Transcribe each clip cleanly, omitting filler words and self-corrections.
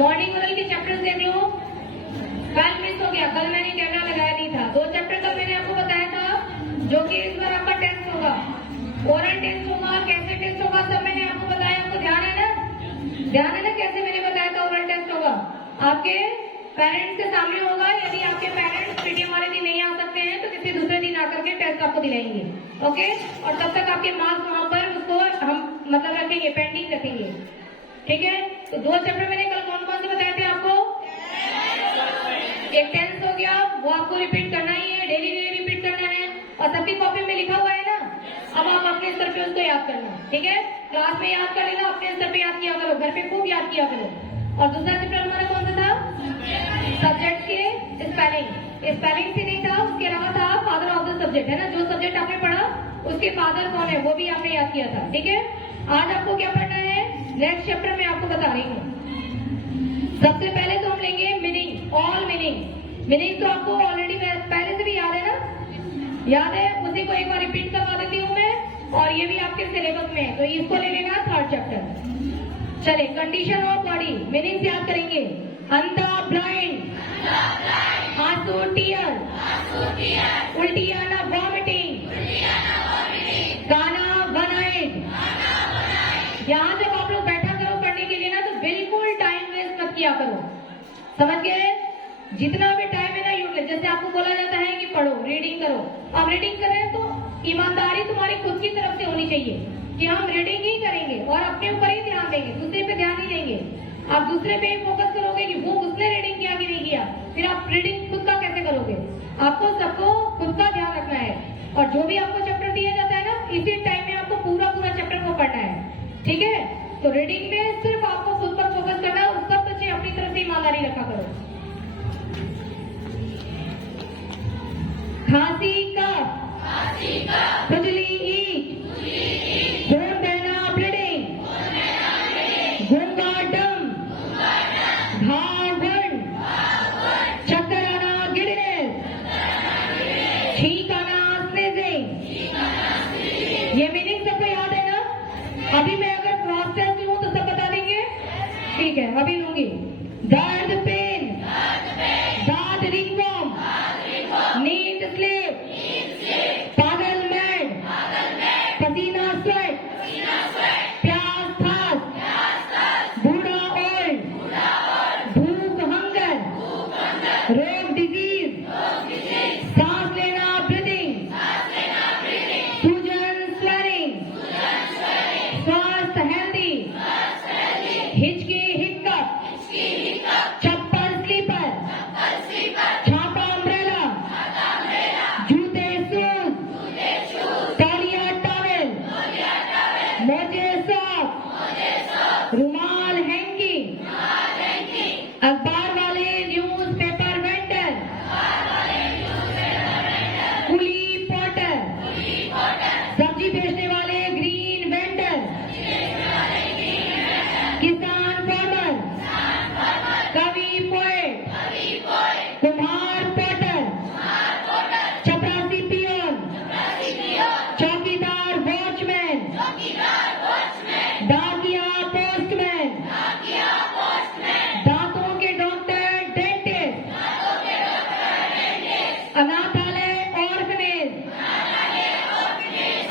Morning model के chapters देख लो। कल मिस हो गया, कल मैंने कैमरा लगाया नहीं था। 2 चैप्टर का मैंने आपको बताया था जो कि इस बार आपका टेस्ट होगा, ओरल टेस्ट होगा, कैसे टेस्ट होगा, सब मैंने आपको बताया। आपको ध्यान है ना? ध्यान है ना कैसे मैंने बताया था ओरल टेस्ट होगा? आपके पेरेंट्स के सामने होगा। यदि आपके पेरेंट्स पीटीएम वाले दिन नहीं आ सकते हैं तो किसी दूसरे दिन आकर के टेस्ट आपको दिलाएंगे, ओके? और तब तक आपके मार्क्स वहां पर उसको हम मतलब रखेंगे, पेंडिंग रखेंगे, ठीक है? तो 2 चैप्टर मैंने कल कौन कौन से बताए थे आपको? एक टेंस हो गया, वो आपको रिपीट करना ही है, डेली रिपीट करना है और सबकी कॉपी में लिखा हुआ है ना। अब आप अपने स्तर पे उसको याद करना, ठीक है? क्लास में याद कर लेना, अपने स्तर पे याद किया करो, घर पे खूब याद किया करो। और दूसरा चैप्टर हमारा कौन सा था? सब्जेक्ट के स्पेलिंग। स्पेलिंग से नहीं था, उसके अलावा था फादर ऑफ द सब्जेक्ट, है ना? जो सब्जेक्ट आपने पढ़ा उसके फादर कौन है वो भी आपने याद किया था, ठीक है? आज आपको क्या पढ़ना है नेक्स्ट चैप्टर में आपको बता रही हूँ। सबसे पहले तो हम लेंगे मीनिंग, ऑल मीनिंग। मीनिंग तो आपको ऑलरेडी पहले से भी याद है ना? याद है? उसी को एक बार रिपीट करवा देती हूँ मैं, और ये भी आपके सिलेबस में है, तो इसको ले लेना 3rd चैप्टर। चले, कंडीशन ऑफ बॉडी, मीनिंग याद करेंगे। अंधा ब्लाइंड, आंसू टीयर, उल्टी आना वॉमिटिंग, गाना वन आइड। यहाँ जब आप लोग बैठा करो पढ़ने के लिए ना तो बिल्कुल टाइम वेस्ट मत किया करो, समझ गए? जितना भी टाइम है ना यूटिलाइज, जैसे आपको बोला जाता है कि पढ़ो, रीडिंग करो। अब रीडिंग कर रहे हैं तो ईमानदारी तुम्हारी खुद की तरफ से होनी चाहिए कि हम रीडिंग ही करेंगे और अपने ऊपर ही ध्यान देंगे, दूसरे पे ध्यान नहीं देंगे। आप दूसरे पे ही फोकस करोगे कि वो उसने रीडिंग किया कि नहीं किया, फिर आप रीडिंग खुद का कैसे करोगे? आपको सबको खुद का ध्यान रखना है, और जो भी आपको चैप्टर दिया जाता है ना इसी टाइम में आपको पूरा चैप्टर को पढ़ना है, ठीक है? तो रीडिंग में सिर्फ आपको खुद पर फोकस करना है और सब बच्चे अपनी तरफ से ईमानदारी रखा करो। खांसी कफ, खुजली ईच, खून बहना ब्लीडिंग, गूंगा डम, घाव घुंड, चक्कर आना गिडनेस, छींक आना स्नीजिंग। ये मीनिंग सबको याद है ना? अभी मैं अगर क्रॉस टेस्ट लूं तो सब बता देंगे, ठीक है? अभी लूंगी। दर्द पेन, दांत रिंगवर्म, नींद स्लीप, पागल मैड, पसीना स्वेट, प्यास थास, बूढ़ा ओल्ड, भूख हंगर, रोग डिजीज, सांस लेना ब्रीदिंग, सूजन स्वेलिंग, स्वास्थ्य हेल्दी, हिचकी हिक्कप, चप्पल स्लीपर, छापा अम्ब्रेला, जूते शूज, तौलिया टॉवेल, मोजे सॉक्स, रुमाल हैंगिंग, अखबार वाले न्यूज पेपर वेंडर, कुली पोर्टर, सब्जी बेचने वाले ग्रीन वेंडर, किसान फार्मर, कवि पोएट, कुम्हार पोटर, चपरासी पियोन, चौकीदार वॉचमैन, डाकिया पोस्टमैन, दांतों के डॉक्टर डेंटिस्ट, अनाथालय ऑर्फनेज,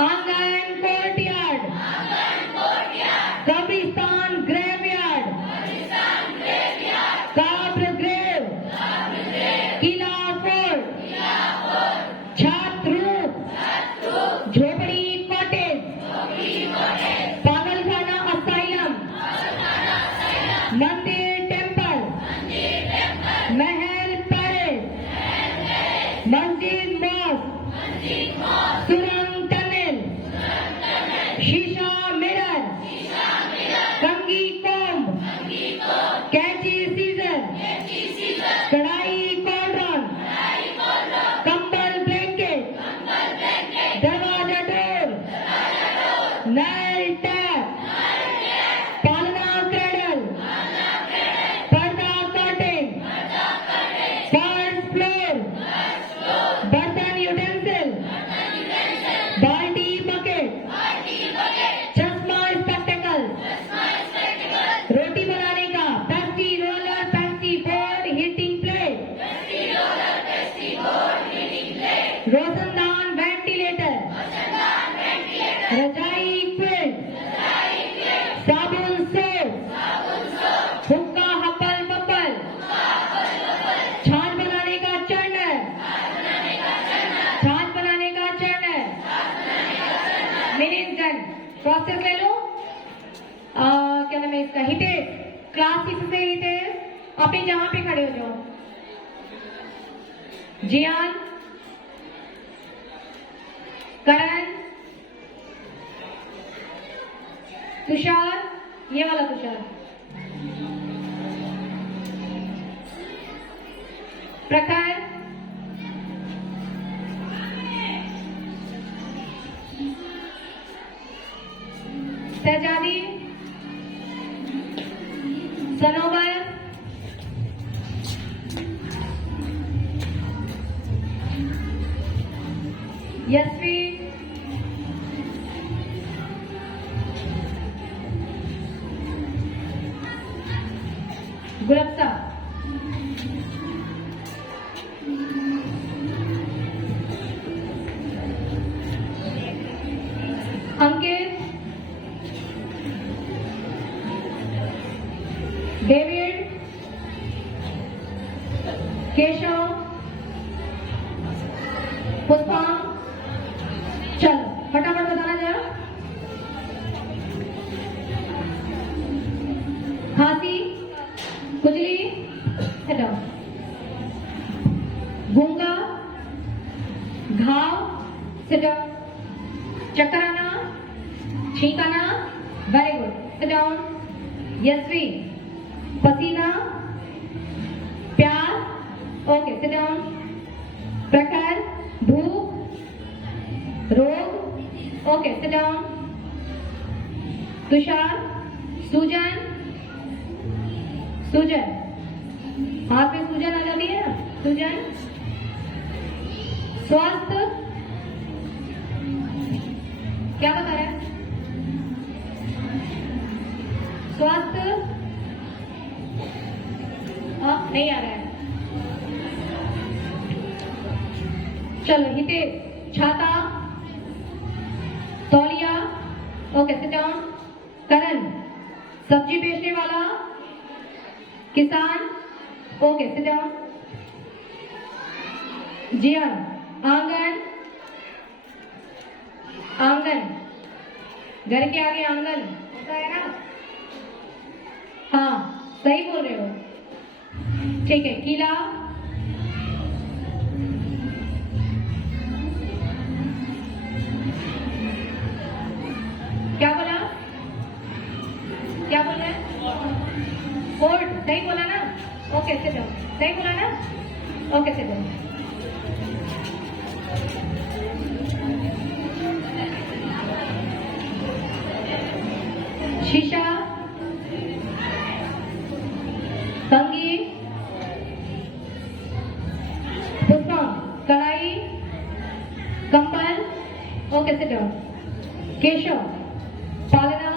आंगन कोर्टयार्ड, कब्रिस्तान ग्रेवयार्ड, काब्र ग्रेव, किला फोर्ट, छात्र झोपड़ी कॉटेज, पागलखाना असाइलम, मंदिर टेम्पल, महल पैलेस, मस्जिद मॉस्क, सुरंग टनल, शीशा मिरर, कंघी कोम्ब, कैंची सीजर, कढ़ाई कॉलरन, कंबल ब्लैंकेट, दरवाजा डोर, नल टैप, पालना क्रेडल, क्लास किसी से ही थे, अपनी जहां पे खड़े हो जाओ। जियान, करण, तुषार, ये वाला तुषार, प्रखर, सहजादी, सनोवर, यशवी, गुलप्ता, अंकित, डेविड, केशव, पुष्पा। चलो फटाफट बताना जरा। खांसी, खुजली, हटाओ, गूंगा, घाव, सिटाओ, चक्कर आना, छींक आना, very good, sit down. Yashvi, पसीना, प्यास, ओके, सिट डाउन। प्रखर, भूख, रोग, ओके, सिट डाउन। तुषार, सूजन, सूजन, हाथ में सूजन आ जाती है ना, सूजन। स्वास्थ्य, क्या बता रहा है? स्वास्थ्य नहीं आ रहा है। चलो हिते, छाता, तौलिया, ओके, सिट डाउन। करण, सब्जी बेचने वाला, किसान, ओके, सिट डाउन। जियान, आंगन, आंगन, घर के आगे आंगन होता है ना? हाँ, सही बोल रहे हो, ठीक है। किला, क्या बोला? क्या बोल रहे हैं? कोर्ट, सही बोला ना? ओके, सिट डाउन, सही बोला ना? Okay, sit down. शीशा, कंघी, पुष्पम, कढ़ाई, कंबल, ओके, सिट डाउन। केशव, पालना,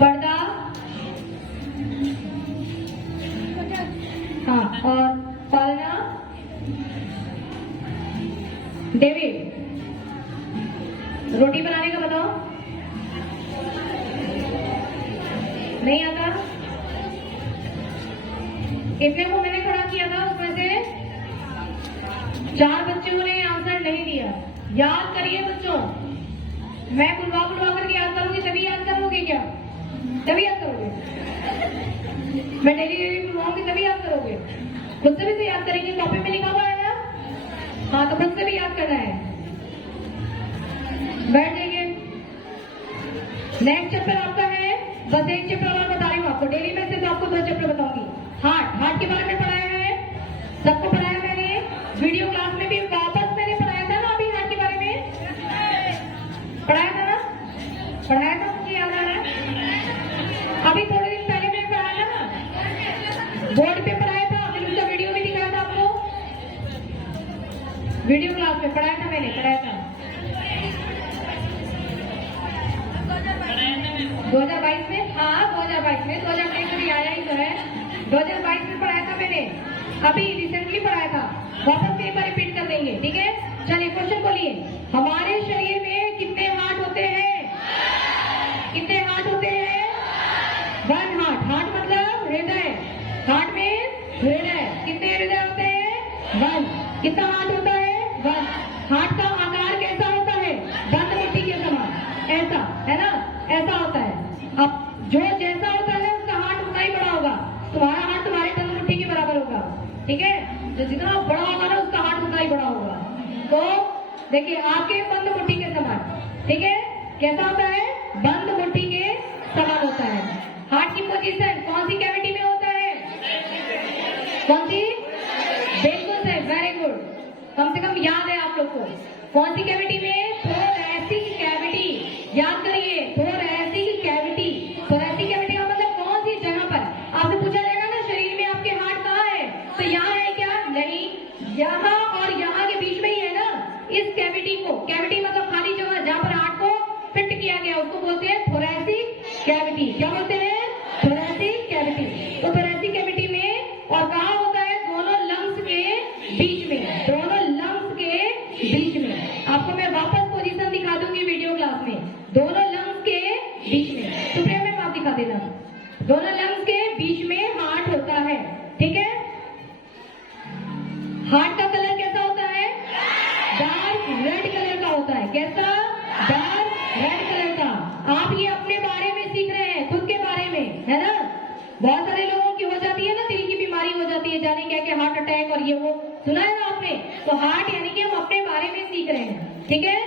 पर्दा, हाँ, और पालना। डेविड, रोटी बनाने का बताओ। नहीं आता? इतने को मैंने खड़ा किया था, उसमें से 4 बच्चों ने आंसर नहीं दिया। याद करिए बच्चों, मैं बुलवा बुलवा करके याद करूंगी तभी याद करोगे क्या? तभी याद करोगे? मैं डेली डेली बुलवाऊंगी तभी याद करोगे? खुद से भी तो याद करेंगे, कॉपी में लिखा हुआ है ना? हाँ, तो खुद से भी याद करना है। बैठ जाइए। नेक्स्ट चैप्टर आपका है, बस एक चैप्टर और बता रही हूँ आपको। डेली में सिर्फ आपको 2 चैप्टर बताऊंगी। हार्ट के बारे में पढ़ाया है, सबको पढ़ाया मैंने। वीडियो क्लास में भी वापस मैंने पढ़ाया था ना, अभी हार्ट के बारे में पढ़ाया था ना? पढ़ाया था, मुझे याद आ रहा है। अभी थोड़े दिन पहले मैंने पढ़ाया था ना, बोर्ड पे पढ़ाया था, फिर उसका वीडियो भी दिखाया था आपको। वीडियो क्लास में पढ़ाया था मैंने, पढ़ाया था। 2022 में, हाँ 2022 में, 2023 में आया ही तो है। 2022 में पढ़ाया था मैंने, अभी रिसेंटली पढ़ाया था, वापस एक बार रिपीट कर देंगे, ठीक है? चलिए क्वेश्चन बोलिए। हमारे शरीर में कितने हार्ट होते हैं? कितने हार्ट होते हैं? 1 हार्ट। हार्ट मतलब हृदय, हार्ट में हृदय। कितने हृदय होते हैं? 1। कितना हार्ट होता है? 1। हार्ट का आकार कैसा होता है? बंद मिट्टी के समान, ऐसा है ना, ऐसा होता है। अब जो जैसा होता है उसका हाथ उतना ही बड़ा होगा। तुम्हारा हाथ तुम्हारे तन मुट्ठी के बराबर होगा, ठीक है। जो जितना बड़ा होगा ना उसका हाथ उतना ही बड़ा होगा। तो देखिए आपके बंद मुट्ठी के समान, ठीक है। कैसा होता है? बंद मुट्ठी के समान होता है। हार्ट की पोजीशन कौन सी कैविटी में होता है? कौन सी? बिल्कुल सही, वेरी गुड। कम से कम याद है आप लोग को। कौन सी कैविटी में? Thoracic cavity. याद करिए, थोरैसिक कैविटी। थोरैसिक कैविटी का मतलब कौन सी जगह पर? आपसे पूछा जाएगा ना शरीर में आपके हार्ट कहाँ है, तो यहाँ है क्या? नहीं, यहाँ और यहाँ के बीच में ही है ना। इस कैविटी को, कैविटी मतलब खाली जगह जहाँ पर हार्ट को फिट किया गया, उसको बोलते हैं थोरैसिक कैविटी। क्या बोलते हैं? Thoracic cavity. तो थोरैसिक कैविटी में और कहाँ होता है? दोनों लंग्स के बीच में, दोनों लंग्स के बीच में। आपको मैं वापस पोजीशन दिखा दूंगी वीडियो क्लास में। दोनों लंग्स के बीच में, सुप्रिया में आप दिखा देना। दोनों लंग्स के बीच में हार्ट होता है, ठीक है। हार्ट का कलर कैसा होता है? डार्क रेड कलर का होता है। कैसा? डार्क रेड कलर का। आप ये अपने बारे में सीख रहे हैं, खुद के बारे में, है ना। बहुत सारे लोगों की हो जाती है ना, दिल की बीमारी हो जाती है, जाने क्या क्या हार्ट अटैक और ये वो, सुना है ना आपने। तो हार्ट यानी कि हम अपने बारे में सीख रहे हैं, ठीक है।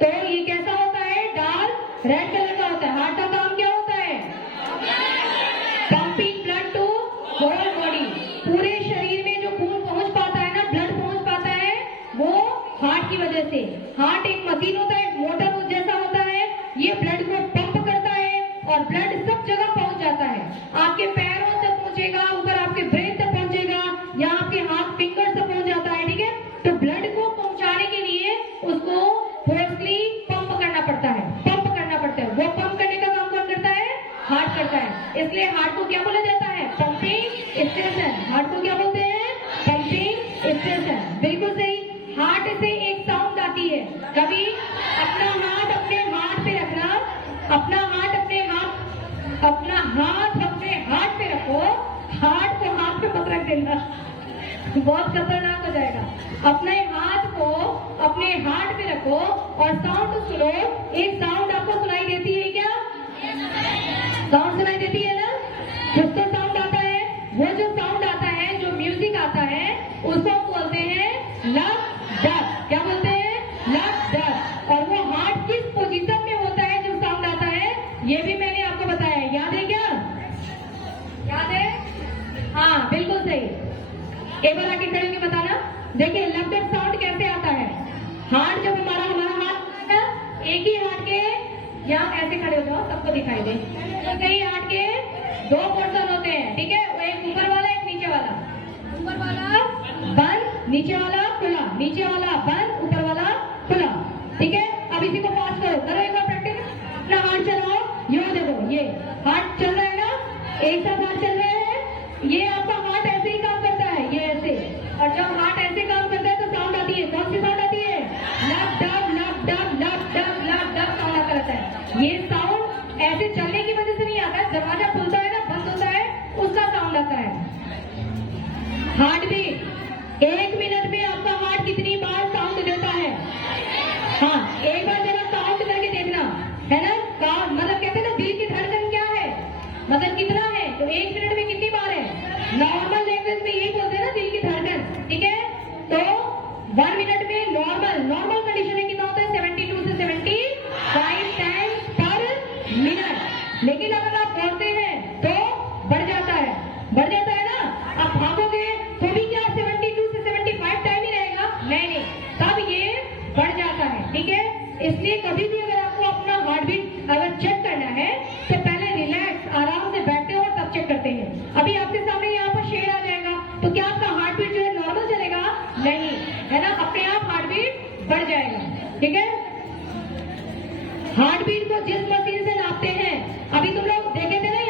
तो ये कैसा होता है? डार्क रेड कलर का होता है। हार्ट का काम क्या होता है? Pumping blood to whole body. पूरे शरीर में जो खून पहुंच पाता है ना, ब्लड पहुंच पाता है, वो हार्ट की वजह से। हार्ट एक मशीन होता है, मोटर जैसा होता है। ये ब्लड को पंप करता है और ब्लड सब जगह पहुंच जाता है। आपके पैरों तक पहुंचेगा, ऊपर आपके ब्रेन तक पहुंचेगा, या आपके हाथ फिंगर तक पहुंच जाता है, ठीक है। तो ब्लड को पहुंचाने के लिए उसको फोर्सली पंप करना पड़ता है, पंप करना पड़ता है। वो पंप करने का काम कौन करता है? हार्ट करता है। इसलिए हार्ट को क्या बोला जाता है? Pumping station. हार्ट को क्या बोलते हैं? Pumping station. बिल्कुल सही। हार्ट से एक साउंड आती है। कभी अपना हाथ अपने हाथ पे रखना, अपना हाथ अपने हाथ पे रखो। हार्ट को हाथ पे मत रख देना, बहुत खतरनाक हो जाएगा। अपने हाथ को अपने हार्ट पे रखो और साउंड सुनो। एक साउंड आपको सुनाई देती है क्या? साउंड सुनाई देती है ना? कुछ तो साउंड आता है। वो जो साउंड आता है, जो म्यूजिक आता है, उसको बोलते हैं लव डब। क्या बोलते हैं? Love dub. और वो हार्ट किस पोजीशन में होता है जो साउंड आता है, ये भी मैंने आपको बताया। याद है क्या? याद है? हाँ, बिल्कुल सही। एक बार आगे खड़े होकर बताना। देखिए लव डब साउंड कैसे आता है। हार्ट जब हमारा हाथ एक ही हार्ट के, यहाँ ऐसे खड़े हो जाओ, सबको दिखाई दे। तो कई हार्ट के दो पोर्शन होते हैं, ठीक है। वो एक ऊपर वाला, एक नीचे वाला। ऊपर वाला बंद, नीचे वाला खुला। नीचे वाला बंद, ऊपर वाला खुला, ठीक है। अब इसी को पास करो, करो एक बार प्रैक्टिस। अपना हार्ट चलाओ, ये देखो, ये हार्ट चल रहा है ना, एक साथ हार्ट चल रहे हैं। ये आपका हार्ट ऐसे ही काम करता है, ये ऐसे। और जब हार्ट ऐसे काम करता है तो साउंड आती है। कौन सी साउंड आती है? Love dub, love dub, love dub, love dub sound आता रहता है। ये साउंड ऐसे चलने की वजह से नहीं आता है, दरवाजा खुलता है ना, बंद होता है, उसका साउंड आता है। हार्ट बीट, 1 मिनट में आपका हार्ट कितनी बार साउंड देता है? हाँ, एक बार जरा काउंट करके देखना, है ना। काउंट मतलब कहते हैं ना, दिल की धड़कन क्या है, मतलब कितना है। तो 1 मिनट में कितनी बार है? नॉर्मल लैंग्वेज में यही बोलते हैं ना, दिल की धड़कन, ठीक है। तो 1 मिनट में नॉर्मल कंडीशन में कितना होता है? 72 से 75 टाइम्स पर मिनट। लेकिन अगर आप दौड़ते हैं तो बढ़ जाता है, बढ़ जाता है ना। आप भागोगे तो भी क्या 72 से 75 टाइम ही रहेगा? नहीं, तब ये बढ़ जाता है, ठीक है। इसलिए कभी भी अगर आपको अपना हार्ट बीट अगर चेक करना है तो पहले रिलैक्स, आराम से बैठते हो और तब चेक करते हैं। अभी आपके सामने यहाँ पर शेर आ जाएगा तो क्या आपका हार्ट बीट जो है नॉर्मल चलेगा? नहीं, है ना। अपने आप हार्ट बीट बढ़ जाएगा, ठीक है। हार्ट बीट को जिस मशीन से नापते हैं, अभी तुम लोग देखे थे ना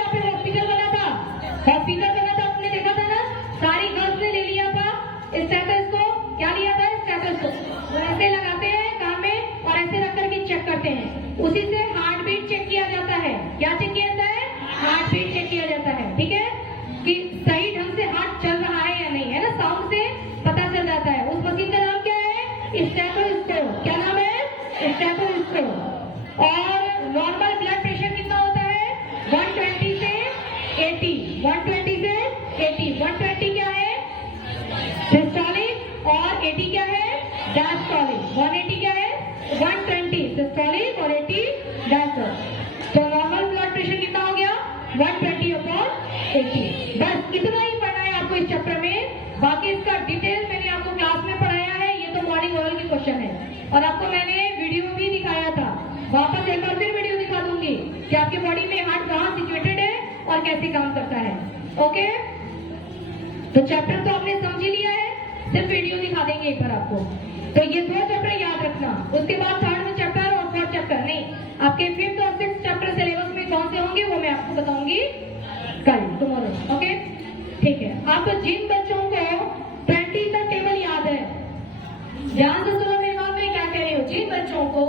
120 से 80। 120 क्या है? सिस्टोलिक और 80 क्या है? डायस्टोलिक। 180 क्या है? 120 सिस्टोलिक और 80 डायस्टोलिक। तो नॉर्मल ब्लड प्रेशर कितना हो गया? 120/80। बस इतना ही पढ़ना है आपको इस चैप्टर में। बाकी इसका डिटेल मैंने आपको क्लास में पढ़ाया है। ये तो मॉर्निंग ओरल की क्वेश्चन है और आपको मैंने वीडियो भी दिखाया था। वापस एक बार फिर वीडियो दिखा दूंगी कि आपकी बॉडी में हार्ट कहाँ सिचुएटेड है और कैसे काम करता है। ओके, तो चैप्टर तो आपने समझ ही लिया है, सिर्फ वीडियो दिखा देंगे एक बार आपको। तो ये 2 चैप्टर याद रखना। उसके बाद 3rd चैप्टर और 4th चैप्टर नहीं, आपके 5th और 6th चैप्टर सिलेबस में कौन से होंगे वो मैं आपको बताऊंगी कल, टुमारो। ओके, ठीक है। आप जिन बच्चों को 20 का टेबल याद है, ध्यान से सुनो मेरी बात, मैं क्या कह रही हूँ। जिन बच्चों को